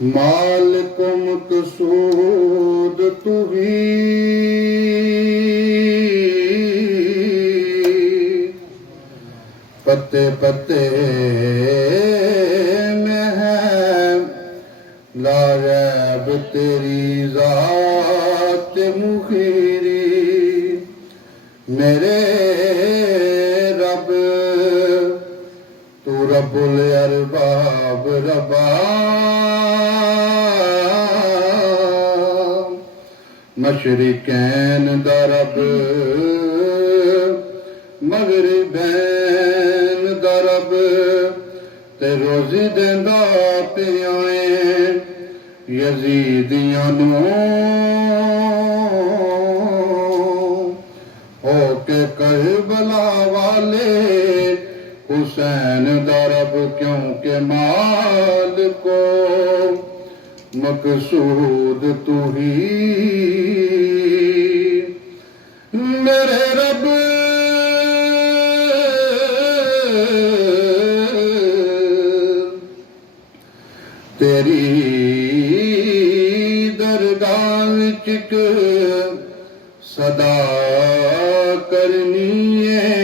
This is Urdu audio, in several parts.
مالک و مقصود تو ہی، پتے پتے میں ہے لا ریب تیری ذات مخیری۔ میرے رب تو رب الارباب ربا، مشرقین دا رب مغربین دا رب، تے روزی دیندا پیائیں یزیدیاں نو، ہو کے کربلا والے حسین دا رب، کیونکہ مالک و مقصود تو ہی۔ میرے رب تیری درگاہ وچ اک صدا کرنی ہے،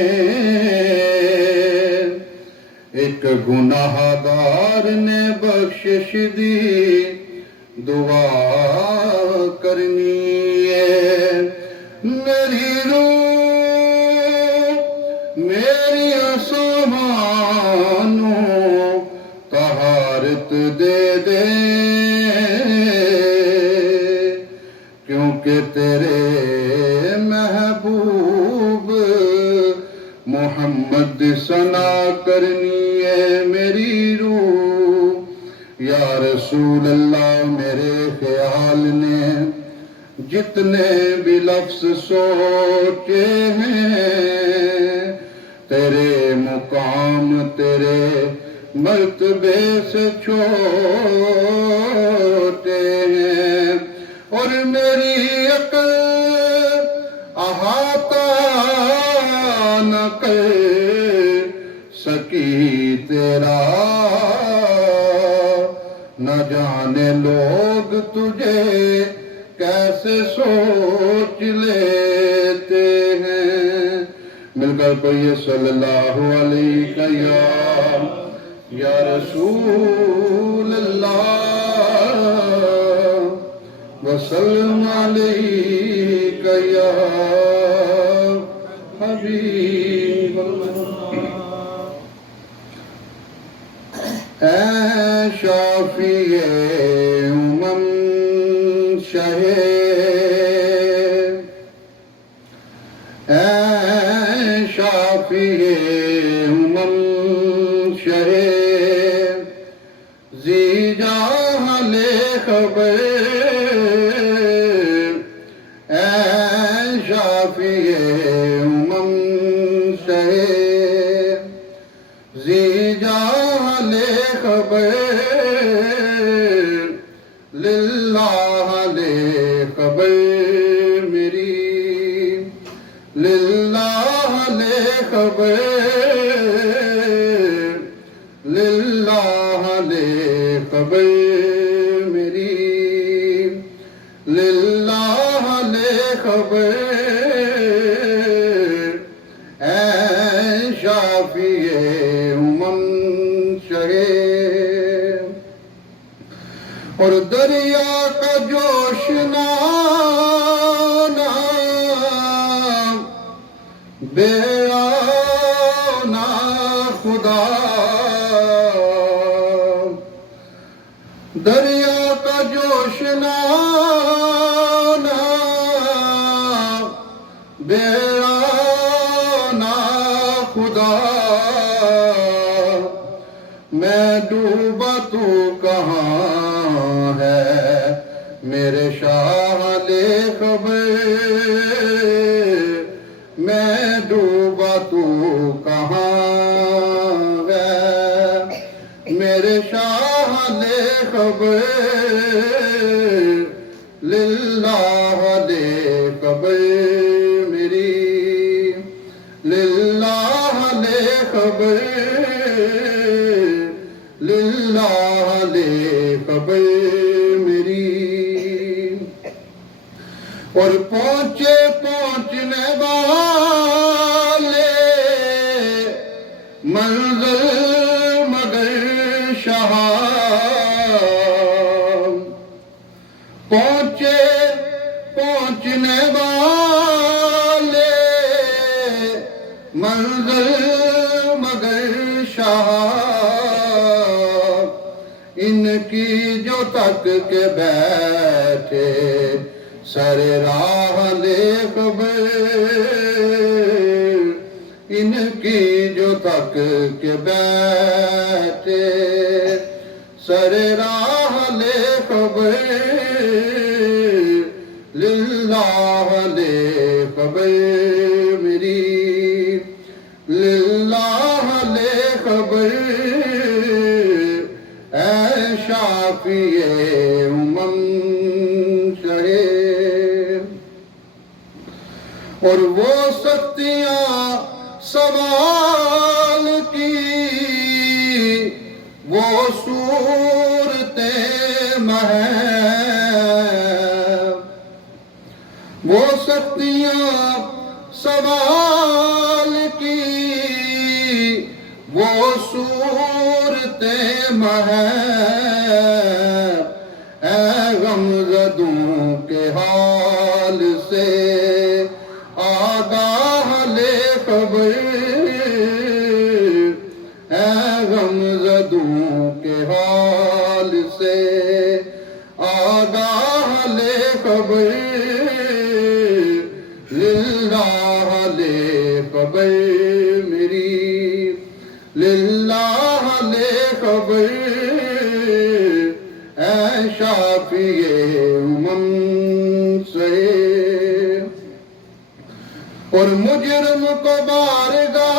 ایک گناہ گار نے بخشش دی دعا کرنی ہے۔ میری روح میری آسمانوں طہارت دے دے، کیونکہ تیرے محبوب محمد ثنا کرنی ہے۔ میری روح یا رسول اللہ، میرے خیال نے جتنے بھی لفظ سوچے ہیں، تیرے مقام تیرے مرتبے سے چھوٹے ہیں، اور میری عقل احاطہ نہ کر سکی تیرا، نہ جانے لوگ تجھے کیسے سوچ لیتے ہیں۔ مل کر پڑھیے صلی اللہ علیہ یا رسول اللہ، وسلم علیک یا حبیب اللہ۔ اے شافی امم شہ، اے شافی امم شہ، ذی جلال خبر، اے شافی امم شہ، ذی جلال خبر، للہ لے خبر میری، للہ لے خبر، للہ لے خبر میری، للہ لے خبر، اے شافی امم شہ۔ اور دریا کا جوش نانا بے آنا خدا، دریا کا جوش نانا بے آنا خدا، میں ڈوبا تو کہاں ہے میرے شاہ لے خبر، میں ڈوبا تو کہاں ہے میرے شاہ لے خبر، للہ لے خبر میری، للہ لے خبر، للہ لے خبر میری، اور پہنچے پہنچنے والے منزل مگر شاہ، پہنچے پہنچنے والے منزل مگر شاہ، ان کی جو تک کے بیٹھے سر راہ لے خبر، ان کی جو تک کے بیٹھے سر راہ لے خبر، للہ لے خبر میری، للہ لے خبر، اے شافی امم شہے، اور وہ سختیاں سوال کی، وہ صورتیں محب، وہ سختیاں سوال کی، وہ صورتیں محب، اے غمزدوں کے حال سے آگاہ لے خبر، اے غمزدوں کے حال سے آگاہ لے خبر، للہ لے خبر میری، للہ لے خبر، اے شافی امم سے، اور مجرم کو بارگاہ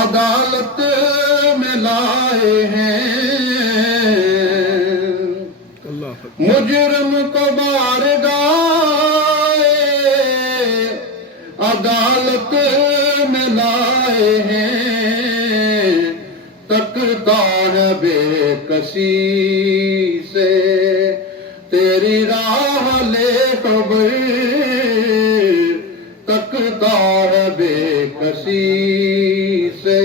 عدالت میں لائے ہیں، مجرم کو بارگاہ عدالت میں لائے ہیں، تکتا ہے بے کسی سے تیری راہ لے خبر، تکتا ہے بے کسی سے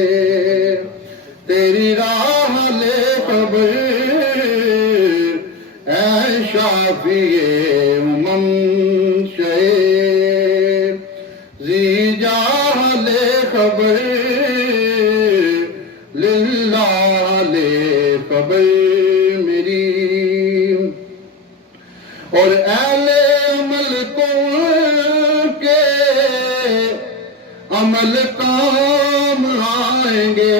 تیری راہ لے خبر، اے شافی امم شہے، ذی جاہ لے خبر، للہ لے خبر میری، اور اہل عمل کو کے عمل کام آئیں گے،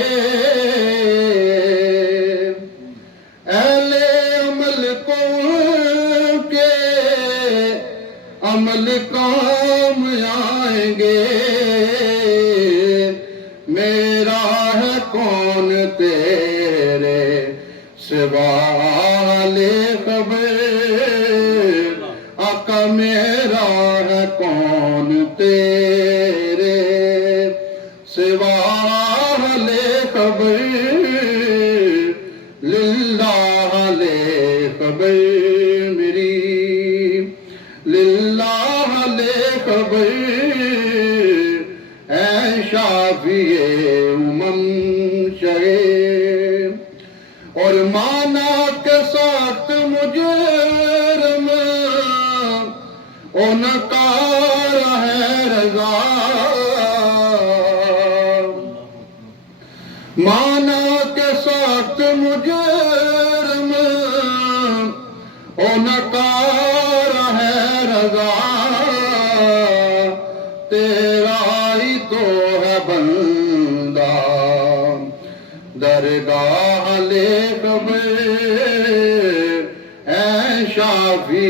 اہل عمل کو کے عمل کام آئیں گے، میرا ہے کون تیرے سوا لے خبر، آقا میرا ہے کون تیرے سوا لے خبر، للہ لے خبر میری، للہ لے خبر، اے شافی امم شہے، اور مانا کے ساتھ مجرم ان کا ہے رضا، مانا کے ساتھ مجرم ان کا ہے رضا، تیرا ہی تو ہے بندہ درگاہ لے خبر، اے شافی